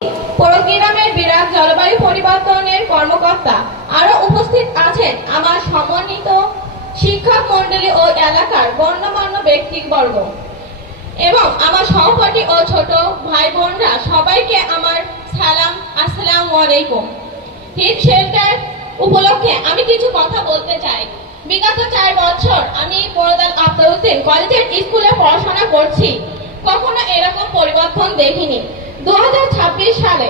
প্রোগ্রামের বিরাট জলবায়ু পরিবর্তনের কর্মকর্তা আরো উপস্থিত আছেন আমার সম্মানিত শিক্ষক মণ্ডলী ও এলাকার গণ্যমান্য ব্যক্তিবর্গ এবং আমার সহপাঠী ও ছোট ভাই বোনরা, সবাইকে আমার সালাম, আসসালামু আলাইকুম। হিট শেল্টার উপলক্ষে আমি কিছু কথা বলতে চাই। বিগত 4 বছর আমি পরদাল আফতাবউদ্দিন কলেজের স্কুলে পড়াশোনা করছি, কখনো এরকম পরিবর্তন দেখিনি। 2026 সালে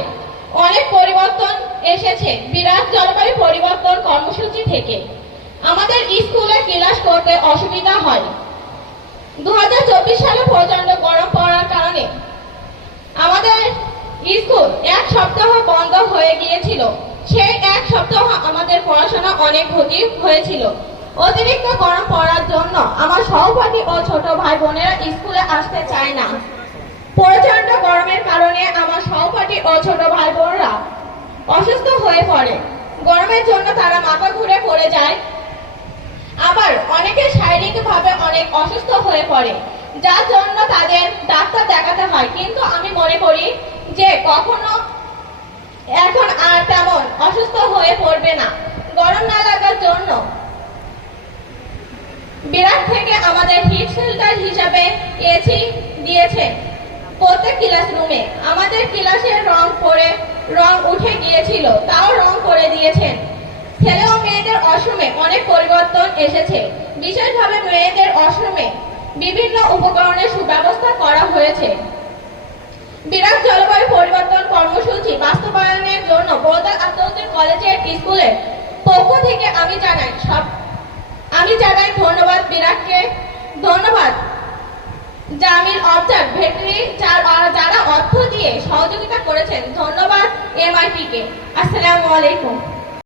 অনেক পরিবর্তন এসেছে বিরাট জলবায়ু পরিবর্তন কর্মসূচি থেকে। আমাদের স্কুলে ক্লাস করতে অসুবিধা হয়। 2024 সালে প্রচন্ড গরম পড়ার কারণে আমাদের স্কুল 1 সপ্তাহ বন্ধ হয়ে গিয়েছিল। সেই 1 সপ্তাহ আমাদের পড়াশোনা অনেক ক্ষতি হয়েছিল। অতিরিক্ত গরম পড়ার জন্য আমার সহপাঠী ও ছোট ভাই বোনেরা স্কুলে আসতে চায় না। প্রচন্ড গরমের কারণে আমার সহপাঠী ও ছোট ভাই বোনরা অসুস্থ হয়ে পড়ে। গরমের জন্য তারা মাথা ঘুরে পড়ে যায়, আবার অনেকে শারীরিকভাবে অনেক অসুস্থ হয়ে পড়ে, যার জন্য তাদের ডাক্তার দেখাতে হয়। কিন্তু আমি মনে করি যে কখনো এখন আর তেমন অসুস্থ হয়ে পড়বে না। গরম না লাগার জন্য বিরাট থেকে আমাদের হিট শেল্টার হিসাবে এসি দিয়েছে প্রত্যেক ক্লাসরুমে। আমাদের ক্লাসের রং উঠে গিয়েছিল, তাও রং করে দিয়েছেন। ছেলে ও মেয়েদের ওয়াশরুমে অনেক পরিবর্তন এসেছে। বিশেষভাবে মেয়েদের ওয়াশরুমে বিভিন্ন উপকরণের সুব্যবস্থা করা হয়েছে। বিরাট জলবায়ু পরিবর্তন কর্মসূচি বাস্তবায়নের জন্য পরদাল আফতাবউদ্দিন কলেজের স্কুলের পক্ষ থেকে আমি জানাই ধন্যবাদ বিরাটকে, ধন্যবাদ জামিল অবজার্ভ ভেটরি যারা অর্থ দিয়ে সহযোগিতা করেছেন, ধন্যবাদ MIT কে। আসসালামু আলাইকুম।